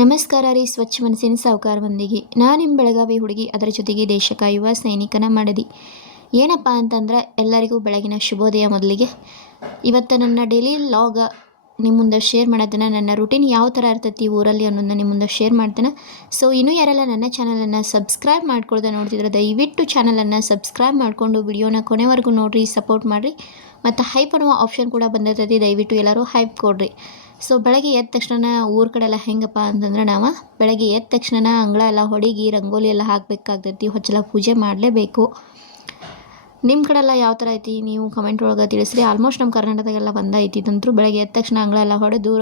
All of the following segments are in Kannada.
ನಮಸ್ಕಾರ ರೀ. ಸ್ವಚ್ಛ ಮನಸ್ಸಿನ ಸಾವುಕಾರ ಮಂದಿಗೆ ನಾನು ನಿಮ್ಮ ಬೆಳಗಾವಿ ಹುಡುಗಿ, ಅದರ ಜೊತೆಗೆ ದೇಶ ಕಾಯುವ ಸೈನಿಕನ ಮಡದಿ. ಏನಪ್ಪ ಅಂತಂದ್ರೆ ಎಲ್ಲರಿಗೂ ಬೆಳಗಿನ ಶುಭೋದಯ. ಮೊದಲಿಗೆ ಇವತ್ತು ನನ್ನ ಡೈಲಿ ಲಾಗ್ ನಿಮ್ಮ ಮುಂದೆ ಶೇರ್ ಮಾಡೋದನ್ನು, ನನ್ನ ರೂಟೀನ್ ಯಾವ ಥರ ಇರ್ತೈತಿ ಊರಲ್ಲಿ ಅನ್ನೋದನ್ನ ನಿಮ್ಮ ಮುಂದೆ ಶೇರ್ ಮಾಡ್ತೇನೆ. ಸೊ ಇನ್ನೂ ಯಾರೆಲ್ಲ ನನ್ನ ಚಾನಲನ್ನು ಸಬ್ಸ್ಕ್ರೈಬ್ ಮಾಡ್ಕೊಳ್ದೆ ನೋಡ್ತಿದ್ರೆ ದಯವಿಟ್ಟು ಚಾನಲನ್ನು ಸಬ್ಸ್ಕ್ರೈಬ್ ಮಾಡಿಕೊಂಡು ವಿಡಿಯೋನ ಕೊನೆವರೆಗೂ ನೋಡಿರಿ, ಸಪೋರ್ಟ್ ಮಾಡಿರಿ. ಮತ್ತು ಹೈಪ್ ಅನ್ನುವ ಆಪ್ಷನ್ ಕೂಡ ಬಂದಿರ್ತೈತಿ, ದಯವಿಟ್ಟು ಎಲ್ಲರೂ ಹೈಪ್ ಕೊಡ್ರಿ. ಸೊ ಬೆಳಗ್ಗೆ ಎದ್ದ ತಕ್ಷಣ ಊರ ಕಡೆ ಎಲ್ಲ ಹೆಂಗಪ್ಪ ಅಂತಂದ್ರೆ, ನಾವು ಬೆಳಗ್ಗೆ ಎದ್ದ ತಕ್ಷಣ ಅಂಗಳ ಎಲ್ಲ ಹೊಡಿಗಿ ರಂಗೋಲಿ ಎಲ್ಲ ಹಾಕಬೇಕಾಗ್ತೈತಿ, ಹೊಚ್ಚಲ ಪೂಜೆ ಮಾಡಲೇಬೇಕು. ನಿಮ್ಮ ಕಡೆ ಎಲ್ಲ ಯಾವ ಥರ ಐತಿ ನೀವು ಕಮೆಂಟ್ ಒಳಗೆ ತಿಳಿಸ್ರಿ. ಆಲ್ಮೋಸ್ಟ್ ನಮ್ಮ ಕರ್ನಾಟಕದಾಗೆಲ್ಲ ಬಂದೈತಿ ಇದಂತೂ. ಬೆಳಗ್ಗೆ ಎದ್ದ ತಕ್ಷಣ ಅಂಗಳ ಎಲ್ಲ ಹೊಡೆದು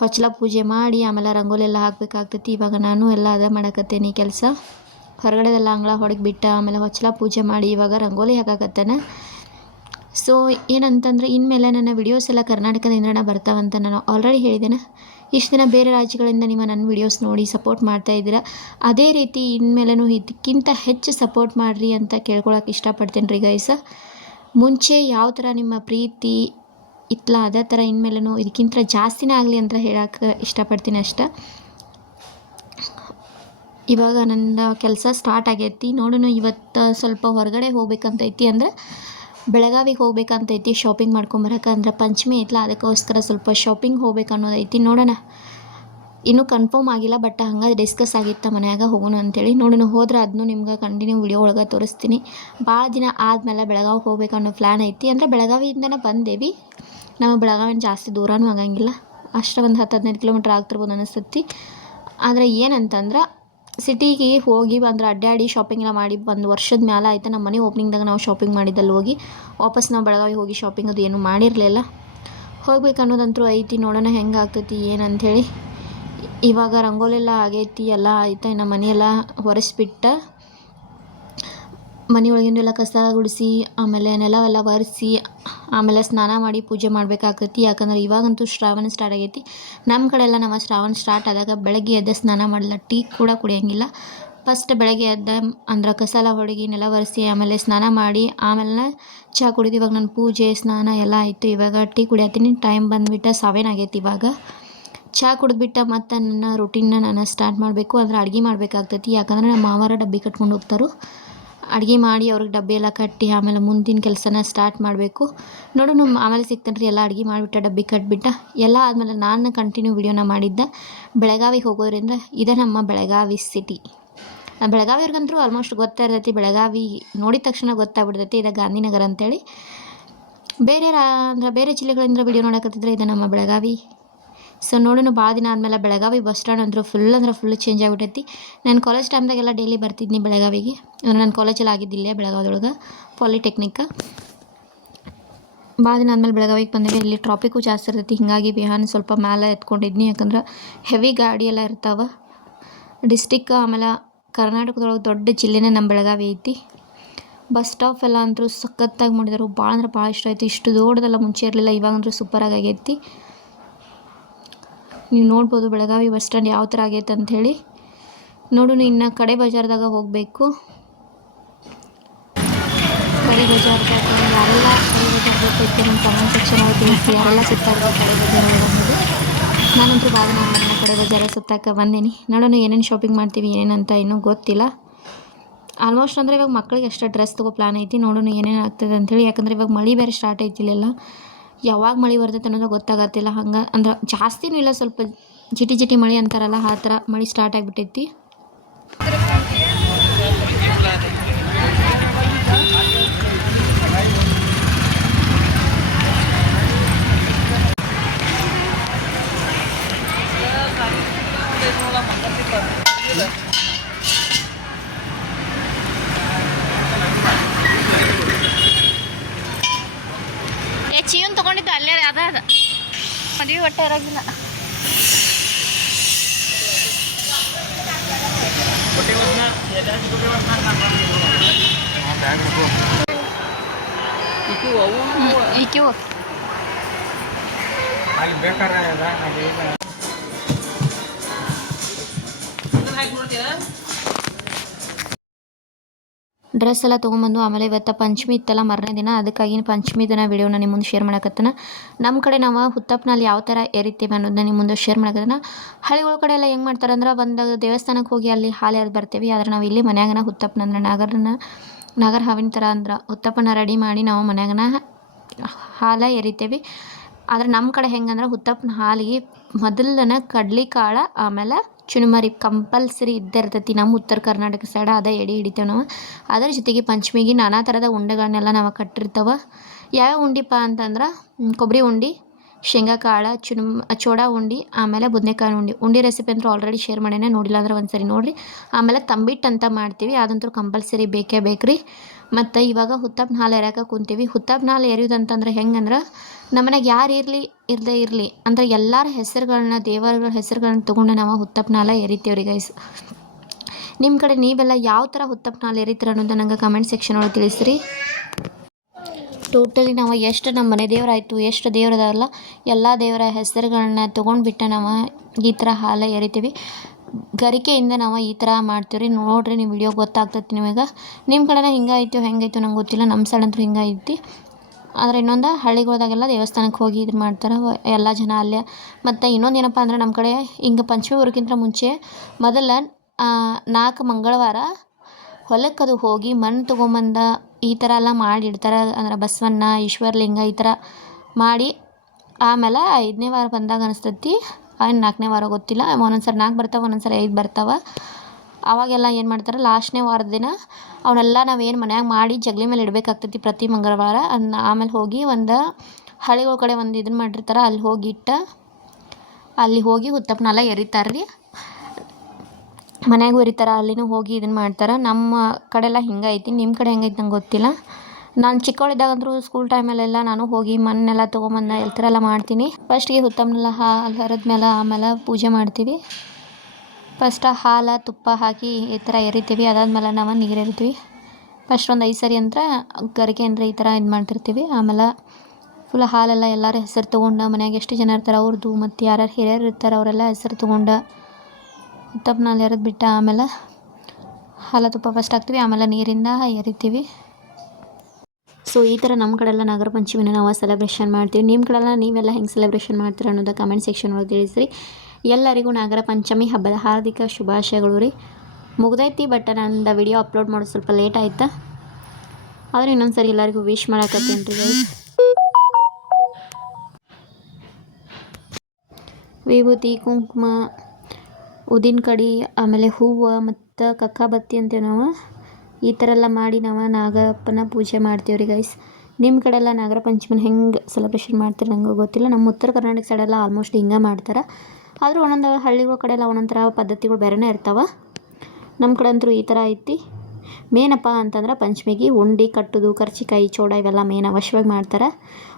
ಹೊಚ್ಚಲ ಪೂಜೆ ಮಾಡಿ ಆಮೇಲೆ ರಂಗೋಲಿ ಎಲ್ಲ ಹಾಕಬೇಕಾಗ್ತೈತಿ. ಇವಾಗ ನಾನು ಎಲ್ಲ ಅದ ಮಾಡಕತ್ತೇನೆ ಕೆಲಸ. ಹೊರಗಡೆದೆಲ್ಲ ಅಂಗಳ ಹೊಡಗಿ ಬಿಟ್ಟು ಆಮೇಲೆ ಹೊಚ್ಚಲ ಪೂಜೆ ಮಾಡಿ ಇವಾಗ ರಂಗೋಲಿ ಹಾಕಾಕತ್ತೇನೆ. ಸೊ ಏನಂತಂದರೆ, ಇನ್ಮೇಲೆ ನನ್ನ ವಿಡಿಯೋಸ್ ಎಲ್ಲ ಕರ್ನಾಟಕದಿಂದನೇ ಬರ್ತಾವಂತ ನಾನು ಆಲ್ರೆಡಿ ಹೇಳಿದ್ದೇನೆ. ಇಷ್ಟು ದಿನ ಬೇರೆ ರಾಜ್ಯಗಳಿಂದ ನೀವು ನನ್ನ ವಿಡಿಯೋಸ್ ನೋಡಿ ಸಪೋರ್ಟ್ ಮಾಡ್ತಾಯಿದ್ದೀರಾ. ಅದೇ ರೀತಿ ಇನ್ಮೇಲೂ ಇದಕ್ಕಿಂತ ಹೆಚ್ಚು ಸಪೋರ್ಟ್ ಮಾಡಿರಿ ಅಂತ ಕೇಳ್ಕೊಳಕ್ಕೆ ಇಷ್ಟಪಡ್ತೇನೆ ರೀ ಗೈಸ. ಮುಂಚೆ ಯಾವ ಥರ ನಿಮ್ಮ ಪ್ರೀತಿ ಇತ್ತಲ್ಲ, ಅದೇ ಥರ ಇನ್ಮೇಲೂ ಇದಕ್ಕಿಂತ ಜಾಸ್ತಿನೇ ಆಗಲಿ ಅಂತ ಹೇಳೋಕ್ಕೆ ಇಷ್ಟಪಡ್ತೀನಿ ಅಷ್ಟೆ. ಇವಾಗ ನನ್ನ ಕೆಲಸ ಸ್ಟಾರ್ಟ್ ಆಗೈತಿ. ನೋಡೋಣ, ಇವತ್ತು ಸ್ವಲ್ಪ ಹೊರಗಡೆ ಹೋಗ್ಬೇಕಂತೈತಿ. ಅಂದರೆ ಬೆಳಗಾವಿಗೆ ಹೋಗ್ಬೇಕಂತೈತಿ ಶಾಪಿಂಗ್ ಮಾಡ್ಕೊಂಬರಕ್ಕೆ. ಅಂದ್ರೆ ಪಂಚಮಿ ಐತಲ್ಲ, ಅದಕ್ಕೋಸ್ಕರ ಸ್ವಲ್ಪ ಶಾಪಿಂಗ್ ಹೋಗ್ಬೇಕು ಅನ್ನೋದೈತಿ. ನೋಡೋಣ, ಇನ್ನೂ ಕನ್ಫರ್ಮ್ ಆಗಿಲ್ಲ, ಬಟ್ ಹಂಗೆ ಡಿಸ್ಕಸ್ ಆಗಿತ್ತು ಮನ್ಯಾಗ ಹೋಗೋಣ ಅಂತೇಳಿ. ನೋಡೋಣ, ಹೋದ್ರೆ ಅದನ್ನು ನಿಮ್ಗೆ ಕಂಟಿನ್ಯೂ ವಿಡಿಯೋ ಒಳಗೆ ತೋರಿಸ್ತೀನಿ. ಭಾಳ ದಿನ ಆದಮೇಲೆ ಬೆಳಗಾವಿಗೆ ಹೋಗ್ಬೇಕು ಅನ್ನೋ ಪ್ಲ್ಯಾನ್ ಐತಿ. ಅಂದರೆ ಬೆಳಗಾವಿಯಿಂದನೇ ಬಂದೇವಿ. ನಾವು ಬೆಳಗಾವಿನ ಜಾಸ್ತಿ ದೂರನೂ ಆಗಂಗಿಲ್ಲ, ಅಷ್ಟೇ ಒಂದು 10-15 ಕಿಲೋಮೀಟ್ರ್ ಆಗ್ತಿರ್ಬೋದು ಅನಿಸ್ತೈತಿ. ಆದರೆ ಏನಂತಂದ್ರೆ, ಸಿಟಿಗೆ ಹೋಗಿ ಅಂದ್ರೆ ಅಡ್ಡಾಡಿ ಶಾಪಿಂಗ್ ಎಲ್ಲ ಮಾಡಿ ಒಂದು ವರ್ಷದ ಮೇಲೆ ಆಯ್ತು. ನಮ್ಮ ಮನೆ ಓಪನಿಂಗ್ದಾಗ ನಾವು ಶಾಪಿಂಗ್ ಮಾಡಿದಲ್ಲಿ ಹೋಗಿ ವಾಪಸ್ ನಾವು ಬೆಳಗಾವಿ ಹೋಗಿ ಶಾಪಿಂಗ್ ಅದು ಏನೂ ಮಾಡಿರಲಿಲ್ಲ. ಹೋಗ್ಬೇಕು ಅನ್ನೋದಂತೂ ಐತಿ. ನೋಡೋಣ ಹೆಂಗೆ ಆಗ್ತೈತಿ ಏನಂಥೇಳಿ. ಇವಾಗ ರಂಗೋಲಿ ಎಲ್ಲ ಆಗೈತಿ, ಎಲ್ಲ ಆಯ್ತು. ನಮ್ಮ ಮನೆಯೆಲ್ಲ ಒರೆಸ್ಬಿಟ್ಟು ಮನೆಯೊಳಗಿಂದೆಲ್ಲ ಕಸ ಗುಡಿಸಿ ಆಮೇಲೆ ನೆಲವೆಲ್ಲ ಒರೆಸಿ ಆಮೇಲೆ ಸ್ನಾನ ಮಾಡಿ ಪೂಜೆ ಮಾಡಬೇಕಾಗ್ತೈತಿ. ಯಾಕಂದ್ರೆ ಇವಾಗಂತೂ ಶ್ರಾವಣ ಸ್ಟಾರ್ಟ್ ಆಗೈತಿ. ನಮ್ಮ ಕಡೆ ಎಲ್ಲ ನಾವು ಶ್ರಾವಣ ಸ್ಟಾರ್ಟ್ ಆದಾಗ ಬೆಳಗ್ಗೆ ಎದ್ದು ಸ್ನಾನ ಮಾಡಲ್ಲ, ಟೀ ಕೂಡ ಕುಡಿಯೋಂಗಿಲ್ಲ. ಫಸ್ಟ್ ಬೆಳಗ್ಗೆ ಎದ್ದ ಅಂದ್ರೆ ಕಸ ಎಲ್ಲ ಹೊಡಗಿ ನೆಲ ಒರೆಸಿ ಆಮೇಲೆ ಸ್ನಾನ ಮಾಡಿ ಆಮೇಲೆ ಚಹಾ ಕುಡಿದು ಇವಾಗ ನನ್ನ ಪೂಜೆ ಸ್ನಾನ ಎಲ್ಲ ಆಯಿತು. ಇವಾಗ ಟೀ ಕುಡಿಯತ್ತೀನಿ. ಟೈಮ್ ಬಂದುಬಿಟ್ಟು 7 ಆಗೈತಿ. ಇವಾಗ ಚಹಾ ಕುಡಿದ್ಬಿಟ್ಟು ಮತ್ತು ನನ್ನ ರೂಟೀನ್ನ ನಾನು ಸ್ಟಾರ್ಟ್ ಮಾಡಬೇಕು. ಅಂದರೆ ಅಡುಗೆ ಮಾಡಬೇಕಾಗ್ತೈತಿ. ಯಾಕಂದರೆ ನಮ್ಮ ಮಾವಾರ ಡಬ್ಬಿ ಕಟ್ಕೊಂಡು ಹೋಗ್ತಾರೆ. ಅಡುಗೆ ಮಾಡಿ ಅವ್ರಿಗೆ ಡಬ್ಬಿ ಎಲ್ಲ ಕಟ್ಟಿ ಆಮೇಲೆ ಮುಂದಿನ ಕೆಲಸನ ಸ್ಟಾರ್ಟ್ ಮಾಡಬೇಕು. ನೋಡೋಣ, ಆಮೇಲೆ ಸಿಗ್ತಾನೆ ರೀ. ಎಲ್ಲ ಅಡುಗೆ ಮಾಡಿಬಿಟ್ಟು ಡಬ್ಬಿ ಕಟ್ಬಿಟ್ಟು ಎಲ್ಲ ಆದಮೇಲೆ ನಾನು ಕಂಟಿನ್ಯೂ ವಿಡಿಯೋನ ಮಾಡಿದ್ದೆ. ಬೆಳಗಾವಿಗೆ ಹೋಗೋದ್ರಿಂದ ಇದು ನಮ್ಮ ಬೆಳಗಾವಿ ಸಿಟಿ. ಬೆಳಗಾವಿಯವ್ರಿಗಂತೂ ಆಲ್ಮೋಸ್ಟ್ ಗೊತ್ತಾ ಇರ್ತೈತಿ. ಬೆಳಗಾವಿ ನೋಡಿದ ತಕ್ಷಣ ಗೊತ್ತಾಗ್ಬಿಡ್ತೈತಿ ಇದು ಗಾಂಧಿನಗರ ಅಂತೇಳಿ. ಅಂದ್ರೆ ಬೇರೆ ಜಿಲ್ಲೆಗಳಿಂದ ವಿಡಿಯೋ ನೋಡಕತ್ತಿದ್ರೆ ಇದು ನಮ್ಮ ಬೆಳಗಾವಿ. ಸೊ ನೋಡೋಣ, ಭಾಳ ದಿನ ಆದಮೇಲೆ ಬೆಳಗಾವಿ ಬಸ್ ಸ್ಟ್ಯಾಂಡ್ ಅಂದರೂ ಫುಲ್ ಚೇಂಜ್ ಆಗಿಬಿಟ್ಟೈತಿ. ನಾನು ಕಾಲೇಜ್ ಟೈಮ್ದಾಗೆಲ್ಲ ಡೈಲಿ ಬರ್ತಿದ್ನಿ ಬೆಳಗಾವಿಗೆ. ಅಂದರೆ ನಾನು ಕಾಲೇಜಲ್ಲಿ ಆಗಿದ್ದಿಲ್ಲ ಬೆಳಗಾವಿದೊಳಗೆ, ಪಾಲಿಟೆಕ್ನಿಕ್. ಭಾಳ ದಿನ ಆದಮೇಲೆ ಬೆಳಗಾವಿಗೆ ಬಂದಿವೆ. ಇಲ್ಲಿ ಟ್ರಾಫಿಕ್ಕು ಜಾಸ್ತಿ ಇರ್ತೈತಿ. ಹೀಗಾಗಿ ಬಿಹಾನ ಸ್ವಲ್ಪ ಮೇಲೆ ಎತ್ಕೊಂಡಿದ್ನಿ. ಯಾಕಂದ್ರೆ ಹೆವಿ ಗಾಡಿ ಎಲ್ಲ ಇರ್ತಾವೆ. ಡಿಸ್ಟಿಕ್ ಆಮೇಲೆ ಕರ್ನಾಟಕದೊಳಗೆ ದೊಡ್ಡ ಜಿಲ್ಲೆನೇ ನಮ್ಮ ಬೆಳಗಾವಿ ಐತಿ. ಬಸ್ ಸ್ಟಾಪ್ ಎಲ್ಲ ಅಂತೂ ಸಖತ್ತಾಗಿ ಮಾಡಿದರು. ಭಾಳ ಅಂದ್ರೆ ಭಾಳ ಇಷ್ಟ ಆಯಿತು. ಇಷ್ಟು ದೊಡ್ಡದೆಲ್ಲ ಮುಂಚೆ ಇರಲಿಲ್ಲ, ಇವಾಗಂದ್ರೂ ಸೂಪರಾಗಿ ಆಗೈತಿ. ನೀವು ನೋಡ್ಬೋದು ಬೆಳಗಾವಿ ಬಸ್ ಸ್ಟ್ಯಾಂಡ್ ಯಾವ ಥರ ಆಗೈತೆ ಅಂಥೇಳಿ. ನೋಡೋಣ, ಇನ್ನು ಕಡೆ ಬಜಾರ್ದಾಗ ಹೋಗಬೇಕು. ಕಡೆ ಬಜಾರ್ದಾಗ ಯಾರೆಲ್ಲ ಕಡೆ ಬಜಾರ್ ಗೊತ್ತೈತಿ ನಮ್ಮ ಕಮೆಂಟ್ ಸೆಕ್ಷನ್ ಒಳಗೆ ತಿಳಿಸಿ. ಯಾರೆಲ್ಲ ಸುತ್ತಾಡ್ಬೇಕು ಕಡೆ ಬಜಾರ್ ಒಳಗೆ ಅನ್ನೋದು. ನಾನಂತೂ ಭಾಳ ದಿನ ಕಡೆ ಬಜಾರ ಸುತ್ತಾಕ ಬಂದೀನಿ. ನೋಡೋಣ ಏನೇನು ಶಾಪಿಂಗ್ ಮಾಡ್ತೀವಿ ಏನೇನಂತ ಇನ್ನೂ ಗೊತ್ತಿಲ್ಲ. ಆಲ್ಮೋಸ್ಟ್ ಅಂದರೆ ಇವಾಗ ಮಕ್ಕಳಿಗೆ ಅಷ್ಟೇ ಡ್ರೆಸ್ ತೊಗೋ ಪ್ಲ್ಯಾನ್ ಐತಿ. ನೋಡೋಣ ಏನೇನು ಆಗ್ತದೆ ಅಂಥೇಳಿ. ಯಾಕಂದರೆ ಇವಾಗ ಮಳೆ ಬೇರೆ ಸ್ಟಾರ್ಟ್ ಐತಿ. ಇಲ್ಲೆಲ್ಲ ಯಾವಾಗ ಮಳೆ ಬರ್ತೈತೆ ಅನ್ನೋದು ಗೊತ್ತಾಗತ್ತಿಲ್ಲ. ಹಂಗೆ ಅಂದ್ರೆ ಜಾಸ್ತಿನೂ ಇಲ್ಲ, ಸ್ವಲ್ಪ ಜಿಟಿ ಮಳೆ ಅಂತಾರಲ್ಲ ಆ ಥರ ಮಳೆ ಸ್ಟಾರ್ಟ್ ಆಗಿಬಿಟ್ಟೈತಿ. ಚೀವನ್ ತೊಗೊಂಡಿದ್ದು ಅಲ್ಲೇ ಅದ ಮದುವೆ ಒಟ್ಟೆ ಇರೋಗಿಲ್ಲ. ಡ್ರೆಸ್ ಎಲ್ಲ ತೊಗೊಂಬಂದು ಆಮೇಲೆ ಇವತ್ತು ಪಂಚಮಿ ಇತ್ತಲ್ಲ ಮರನೇ ದಿನ, ಅದಕ್ಕಾಗಿ ಪಂಚಮಿ ದಿನ ವಿಡಿಯೋನ ನಿಮ್ಮ ಮುಂದೆ ಶೇರ್ ಮಾಡಕತ್ತನ. ನಮ್ಮ ಕಡೆ ನಾವು ಹುತ್ತಪ್ಪನಲ್ಲಿ ಯಾವ ಥರ ಏರಿತೀವಿ ಅನ್ನೋದನ್ನ ನಿಮ್ಮ ಮುಂದೆ ಶೇರ್ ಮಾಡಕತ್ತನ. ಹಳ್ಳಿಗಳ ಕಡೆ ಎಲ್ಲ ಹೆಂಗೆ ಮಾಡ್ತಾರೆ ಅಂದ್ರೆ, ಒಂದು ದೇವಸ್ಥಾನಕ್ಕೆ ಹೋಗಿ ಅಲ್ಲಿ ಹಾಲು ಎರೆದು ಬರ್ತೀವಿ. ಆದರೆ ನಾವು ಇಲ್ಲಿ ಮನ್ಯಾಗನ ಹುತ್ತಪ್ಪನ ಅಂದ್ರೆ ನಾಗರ ಹಾವಿನ ಥರ ಅಂದ್ರೆ ಹುತ್ತಪ್ಪನ ರೆಡಿ ಮಾಡಿ ನಾವು ಮನ್ಯಾಗನ ಹಾಲು ಎರಿತೇವೆ. ಆದರೆ ನಮ್ಮ ಕಡೆ ಹೆಂಗಂದ್ರೆ ಹುತ್ತಪ್ಪನ ಹಾಲಿಗೆ ಮೊದಲನ ಕಡ್ಲಿಕಾಳು ಆಮೇಲೆ ಚುನುಮರಿ ಕಂಪಲ್ಸರಿ ಇದ್ದೇ ಇರ್ತೈತಿ. ನಮ್ಮ ಉತ್ತರ ಕರ್ನಾಟಕ ಸೈಡ್ ಅದೇ ಎಡೆ ಹಿಡಿತೇವೆ ನಾವು. ಅದರ ಜೊತೆಗೆ ಪಂಚಮಿಗೆ ನಾನಾ ಥರದ ಉಂಡೆಗಳನ್ನೆಲ್ಲ ನಾವು ಕಟ್ಟಿರ್ತವೆ. ಯಾವ್ಯಾವ ಉಂಡಿಪ್ಪ ಅಂತಂದ್ರೆ ಕೊಬ್ಬರಿ ಉಂಡೆ, ಶೇಂಗಾ ಕಾಳು, ಚೋಡಾ ಉಂಡೆ, ಆಮೇಲೆ ಬದನೆಕಾಯಿ ಉಂಡೆ ರೆಸಿಪಿ ಅಂತೂ ಆಲ್ರೆಡಿ ಶೇರ್ ಮಾಡೇನೆ, ನೋಡಿಲ್ಲ ಅಂದ್ರೆ ಒಂದು ಸರಿ ನೋಡಿರಿ. ಆಮೇಲೆ ತಂಬಿಟ್ಟು ಅಂತ ಮಾಡ್ತೀವಿ, ಅದಂತೂ ಕಂಪಲ್ಸರಿ ಬೇಕೇ ಬೇಕ್ರಿ. ಮತ್ತು ಇವಾಗ ಹುತ್ತಪ್ಪನ ಹಾಲು ಎರ್ಯಾಕೆ ಕುಂತೀವಿ. ಹುತ್ತಪ್ಪನ ಹಾಲು ಎರೆಯೋದಂತಂದ್ರೆ ಹೆಂಗಂದ್ರೆ, ನಮ್ಮನೆಗೆ ಯಾರು ಇರದೇ ಇರಲಿ ಅಂದರೆ ಎಲ್ಲರ ಹೆಸರುಗಳನ್ನ, ದೇವರುಗಳ ಹೆಸರುಗಳನ್ನ ತೊಗೊಂಡು ನಾವು ಹುತ್ತಪ್ಪನ ಹಾಲು ಎರಿತೀವ್ರಿ ಗೈಸ್. ನಿಮ್ಮ ಕಡೆ ನೀವೆಲ್ಲ ಯಾವ ಥರ ಹುತ್ತಪ್ಪನ ಹಾಲು ಎರಿತೀರ ಅನ್ನೋದು ನಂಗೆ ಕಮೆಂಟ್ ಸೆಕ್ಷನ್ ಒಳಗೆ ತಿಳಿಸ್ರಿ. ಟೋಟಲಿ ನಾವು ಎಷ್ಟು ನಮ್ಮ ಮನೆ ದೇವರಾಯಿತು, ಎಷ್ಟು ದೇವ್ರದಾವಲ್ಲ ಎಲ್ಲ ದೇವರ ಹೆಸರುಗಳನ್ನ ತೊಗೊಂಡ್ಬಿಟ್ಟು ನಾವು ಈ ಥರ ಹಾಲು ಎರಿತೀವಿ. ಗರಿಕೆಯಿಂದ ನಾವು ಈ ಥರ ಮಾಡ್ತೀವಿ. ನೋಡಿರಿ, ನೀವು ವಿಡಿಯೋ ಗೊತ್ತಾಗ್ತೈತಿ ನಿಮಗೆ. ನಿಮ್ಮ ಕಡೆನ ಹಿಂಗಾಯ್ತು ಹೆಂಗಾಯ್ತು ನಂಗೆ ಗೊತ್ತಿಲ್ಲ, ನಮ್ಮ ಸೈಡ್ ಅಂತೂ ಹಿಂಗೈತಿ. ಆದರೆ ಇನ್ನೊಂದು ಹಳ್ಳಿಗಳ್ದಾಗೆಲ್ಲ ದೇವಸ್ಥಾನಕ್ಕೆ ಹೋಗಿ ಇದು ಮಾಡ್ತಾರೆ ಎಲ್ಲ ಜನ ಅಲ್ಲೇ. ಮತ್ತು ಇನ್ನೊಂದು ಏನಪ್ಪ ಅಂದ್ರೆ, ನಮ್ಮ ಕಡೆ ಹಿಂಗೆ ಪಂಚಮಿ ಬರೋಕ್ಕಿಂತ ಮುಂಚೆ ಮೊದಲ 4 ಮಂಗಳವಾರ ಹೊಲಕ್ಕದು ಹೋಗಿ ಮಣ್ಣು ತೊಗೊಂಬಂದ ಈ ಥರ ಎಲ್ಲ ಮಾಡಿಡ್ತಾರೆ. ಅಂದ್ರೆ ಬಸವಣ್ಣ, ಈಶ್ವರಲಿಂಗ ಈ ಥರ ಮಾಡಿ ಆಮೇಲೆ 5ನೇ ವಾರ ಬಂದಾಗ ಅನಿಸ್ತೈತಿ, 4ನೇ ವಾರ ಗೊತ್ತಿಲ್ಲ, ಒಂದೊಂದು ಸರಿ 4 ಬರ್ತಾವೆ, ಒಂದೊಂದು ಸರಿ 5 ಬರ್ತಾವೆ. ಅವಾಗೆಲ್ಲ ಏನು ಮಾಡ್ತಾರೆ, ಲಾಸ್ಟ್ನೇ ವಾರದ ದಿನ ಅವನ್ನೆಲ್ಲ ನಾವೇನು ಮನ್ಯಾಗ ಮಾಡಿ ಜಗಲಿ ಮೇಲೆ ಇಡಬೇಕಾಗ್ತೈತಿ ಪ್ರತಿ ಮಂಗಳವಾರ. ಆಮೇಲೆ ಹೋಗಿ ಒಂದು ಹಳ್ಳಿಗಳ ಕಡೆ ಒಂದು ಇದನ್ನು ಮಾಡಿರ್ತಾರೆ, ಅಲ್ಲಿ ಹೋಗಿ ಹುತ್ತಪ್ಪನ ಹಾಲು ಎರಿತಾರೆ ರೀ. ಮನ್ಯಾಗೂ ಎರಿತಾರೆ, ಅಲ್ಲಿನೂ ಹೋಗಿ ಇದನ್ನು ಮಾಡ್ತಾರೆ. ನಮ್ಮ ಕಡೆ ಎಲ್ಲ ಹಿಂಗೈತಿ. ನಿಮ್ಮ ಕಡೆ ಹೆಂಗೈತಿ ನಂಗೆ ಗೊತ್ತಿಲ್ಲ. ನಾನು ಚಿಕ್ಕವಳಿದ್ದಾಗಂತೂ ಸ್ಕೂಲ್ ಟೈಮಲ್ಲೆಲ್ಲ ನಾನು ಹೋಗಿ ಮಣ್ಣೆಲ್ಲ ತೊಗೊಂಬಂದ ಈ ಥರ ಎಲ್ಲ ಮಾಡ್ತೀನಿ. ಫಸ್ಟಿಗೆ ಹುತ್ತಪ್ಪನೆಲ್ಲ ಹಾಲು ಎರೆದ್ಮೇಲೆ ಆಮೇಲೆ ಪೂಜೆ ಮಾಡ್ತೀವಿ. ಫಸ್ಟ್ ಹಾಲು ತುಪ್ಪ ಹಾಕಿ ಈ ಥರ ಎರಿತೀವಿ. ಅದಾದ್ಮೇಲೆ ನಾವು ನೀರು ಎರಿತೀವಿ. ಫಸ್ಟ್ ಒಂದು 5 ಸರಿ ಅಂತ ಗರಿಕೆ ಅಂದರೆ ಈ ಥರ ಇದು ಮಾಡ್ತಿರ್ತೀವಿ. ಆಮೇಲೆ ಫುಲ್ ಹಾಲೆಲ್ಲ ಎಲ್ಲರ ಹೆಸರು ತೊಗೊಂಡು, ಮನ್ಯಾಗ ಎಷ್ಟು ಜನ ಇರ್ತಾರೆ ಅವ್ರದ್ದು ಮತ್ತು ಯಾರ್ಯಾರು ಹಿರಿಯರು ಇರ್ತಾರೆ ಅವರೆಲ್ಲ ಹೆಸರು ತೊಗೊಂಡು ಹುತ್ತಪ್ಪನ ಹಾಲು ಎರೆದ್ಬಿಟ್ಟು ಆಮೇಲೆ ಹಾಲು ತುಪ್ಪ ಫಸ್ಟ್ ಹಾಕ್ತೀವಿ, ಆಮೇಲೆ ನೀರಿಂದ ಎರಿತೀವಿ. ಸೊ ಈ ಥರ ನಮ್ಮ ಕಡೆಲ್ಲ ನಾಗರ ಪಂಚಮಿನ ನಾವು ಸೆಲೆಬ್ರೇಷನ್ ಮಾಡ್ತೀವಿ. ನಿಮ್ಮ ಕಡೆಲ್ಲ ನೀವೆಲ್ಲ ಹೆಂಗೆ ಸೆಲೆಬ್ರೇಷನ್ ಮಾಡ್ತೀರ ಅನ್ನೋದು ಕಮೆಂಟ್ ಸೆಕ್ಷನ್ ಒಳಗೆ ತಿಳಿಸ್ರಿ. ಎಲ್ಲರಿಗೂ ನಾಗರ ಪಂಚಮಿ ಹಬ್ಬದ ಹಾರ್ದಿಕ ಶುಭಾಶಯಗಳು ರೀ. ಮುಗ್ದೈತಿ, ಬಟ್ ನಂದು ವಿಡಿಯೋ ಅಪ್ಲೋಡ್ ಮಾಡೋದು ಸ್ವಲ್ಪ ಲೇಟ್ ಆಯ್ತಾ, ಆದರೆ ಇನ್ನೊಂದು ಸರಿ ಎಲ್ಲರಿಗೂ ವಿಶ್ ಮಾಡಕತ್ತೀನಿ ರೀ ಗೈಸ್. ವಿಭೂತಿ, ಕುಂಕುಮ, ಉದ್ದಿನ ಕಡಿ, ಆಮೇಲೆ ಹೂವು ಮತ್ತು ಕಕ್ಕಾಬತ್ತಿ ಅಂತೇವೆ ನಾವು. ಈ ಥರ ಎಲ್ಲ ಮಾಡಿ ನಾವು ನಾಗಪ್ಪನ ಪೂಜೆ ಮಾಡ್ತೀವಿ ರೀ ಗೈಸ್. ನಿಮ್ಮ ಕಡೆ ಎಲ್ಲ ನಾಗರ ಪಂಚಮಿನ ಹೆಂಗೆ ಸೆಲೆಬ್ರೇಷನ್ ಮಾಡ್ತಾರೆ ನಂಗೆ ಗೊತ್ತಿಲ್ಲ. ನಮ್ಮ ಉತ್ತರ ಕರ್ನಾಟಕ ಸೈಡೆಲ್ಲ ಆಲ್ಮೋಸ್ಟ್ ಹಿಂಗೆ ಮಾಡ್ತಾರೆ. ಆದರೂ ಒಂದೊಂದು ಹಳ್ಳಿಗಳ ಕಡೆ ಎಲ್ಲ ಒಂದೊಂದು ಥರ ಪದ್ಧತಿಗಳು ಬೇರೆನೇ ಇರ್ತಾವೆ. ನಮ್ಮ ಕಡೆ ಅಂತೂ ಈ ಥರ ಐತಿ. ಮೇನಪ್ಪ ಅಂತಂದ್ರೆ ಪಂಚಮಿಗೆ ಉಂಡೆ ಕಟ್ಟೋದು, ಕರ್ಚಿಕಾಯಿ, ಚೋಡ ಇವೆಲ್ಲ ಮೇನ್ ಅವಶ್ಯವಾಗಿ ಮಾಡ್ತಾರೆ.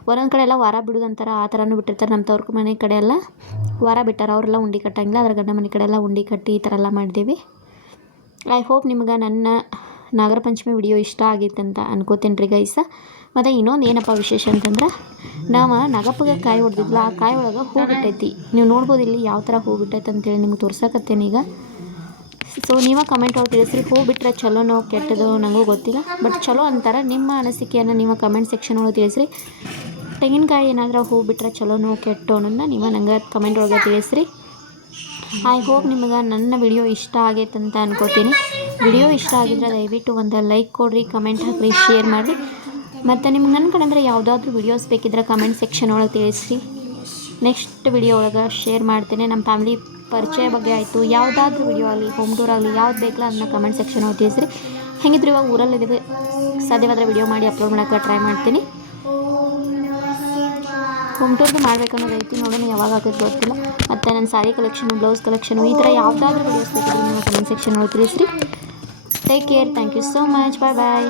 ಒಂದೊಂದು ಕಡೆ ಎಲ್ಲ ವಾರ ಬಿಡೋದಂತಾರೆ, ಆ ಥರನೂ ಬಿಟ್ಟಿರ್ತಾರೆ. ನಮ್ಮ ತವ್ರ ಮನೆ ಕಡೆ ಎಲ್ಲ ವಾರ ಬಿಟ್ಟಾರೆ, ಅವರೆಲ್ಲ ಉಂಡೆ ಕಟ್ಟಂಗಿಲ್ಲ. ಅದ್ರ ಗಂಡ ಮನೆ ಕಡೆ ಎಲ್ಲ ಉಂಡೆ ಕಟ್ಟಿ ಈ ಥರ ಎಲ್ಲ ಮಾಡಿದ್ದೀವಿ. ಐ ಹೋಪ್ ನಿಮ್ಗೆ ನನ್ನ ನಾಗರ ಪಂಚಮಿ ವಿಡಿಯೋ ಇಷ್ಟ ಆಗಿತ್ತು ಅಂತ ಅನ್ಕೋತೀನಿ ರೀ ಗೈಸ. ಮತ್ತು ಇನ್ನೊಂದು ಏನಪ್ಪ ವಿಶೇಷ ಅಂತಂದ್ರೆ, ನಾವು ನಾಗಪ್ಪಗೆ ಕಾಯಿ ಹೊಡೆದಿದ್ಲ, ಆ ಕಾಯಿ ಒಳಗೆ ಹೂ ಬಿಟ್ಟೈತಿ. ನೀವು ನೋಡ್ಬೋದು ಇಲ್ಲಿ ಯಾವ ಥರ ಹೂ ಬಿಟ್ಟೈತೆ ಅಂತೇಳಿ ನಿಮ್ಗೆ ತೋರ್ಸಕತ್ತೇನೆ ಈಗ. ಸೊ ನೀವು ಕಮೆಂಟ್ ಒಳಗೆ ತಿಳಿಸ್ರಿ, ಹೂ ಬಿಟ್ಟರೆ ಚಲೋನೋ ಕೆಟ್ಟದೋ ನನಗೂ ಗೊತ್ತಿಲ್ಲ, ಬಟ್ ಚಲೋ ಅಂತಾರೆ. ನಿಮ್ಮ ಅನಿಸಿಕೆಯನ್ನು ನೀವು ಕಮೆಂಟ್ ಸೆಕ್ಷನ್ ಒಳಗೆ ತಿಳಿಸ್ರಿ. ತೆಂಗಿನಕಾಯಿ ಏನಾದರೂ ಹೂ ಬಿಟ್ಟರೆ ಚಲೋನೋ ಕೆಟ್ಟೋ ಅನ್ನೋದನ್ನ ನೀವು ನಂಗೆ ಕಮೆಂಟ್ ಒಳಗೆ ತಿಳಿಸ್ರಿ. ಐ ಹೋಪ್ ನಿಮಗೆ ನನ್ನ ವಿಡಿಯೋ ಇಷ್ಟ ಆಗೈತೆ ಅಂತ ಅನ್ಕೋತೀನಿ. ವಿಡಿಯೋ ಇಷ್ಟ ಆಗಿದ್ರೆ ದಯವಿಟ್ಟು ಒಂದು ಲೈಕ್ ಕೊಡಿರಿ, ಕಮೆಂಟ್ ಹಾಕಿರಿ, ಶೇರ್ ಮಾಡಿರಿ. ಮತ್ತು ನಿಮ್ಗೆ ನನ್ನ ಕಡೆ ಅಂದರೆ ಯಾವುದಾದ್ರೂ ವಿಡಿಯೋಸ್ ಬೇಕಿದ್ರೆ ಕಮೆಂಟ್ ಸೆಕ್ಷನ್ ಒಳಗೆ ತಿಳಿಸ್ರಿ. ನೆಕ್ಸ್ಟ್ ವಿಡಿಯೋ ಒಳಗೆ ಶೇರ್ ಮಾಡ್ತೇನೆ. ನಮ್ಮ ಫ್ಯಾಮಿಲಿ ಪರಿಚಯ ಬಗ್ಗೆ ಆಯಿತು, ಯಾವುದಾದ್ರೂ ವಿಡಿಯೋ ಆಗಲಿ, ಹೋಮ್ ಟೂರ್ ಆಗಲಿ, ಯಾವ್ದು ಬೇಕಲ್ಲ ಅದನ್ನ ಕಮೆಂಟ್ ಸೆಕ್ಷನ್ ಒಳಗೆ ತಿಳಿಸ್ರಿ. ಹೆಂಗಿದ್ರು ಇವಾಗ ಊರಲ್ಲಿದ್ದೀವಿ, ಸಾಧ್ಯವಾದರೆ ವಿಡಿಯೋ ಮಾಡಿ ಅಪ್ಲೋಡ್ ಮಾಡೋಕ್ಕೆ ಟ್ರೈ ಮಾಡ್ತೀನಿ. ಹೋಮ್ ಟೂರ್ದು ಮಾಡ್ಬೇಕನ್ನೋದೈತಿ, ನೋಡೋಣ ಯಾವಾಗ ಆಗೋದು ಗೊತ್ತಿಲ್ಲ. ಮತ್ತು ನನ್ನ ಸಾರಿ ಕಲೆಕ್ಷನು, ಬ್ಲೌಸ್ ಕಲೆಕ್ಷನು ಈ ಥರ ಯಾವುದಾದ್ರೂ ವಿಡಿಯೋಸ್ ಬೇಕಿದ್ರೆ ನಿಮ್ಮ ಕಮೆಂಟ್ ಸೆಕ್ಷನ್ ಒಳಗೆ ತಿಳಿಸ್ರಿ. Take care, thank you so much, bye bye.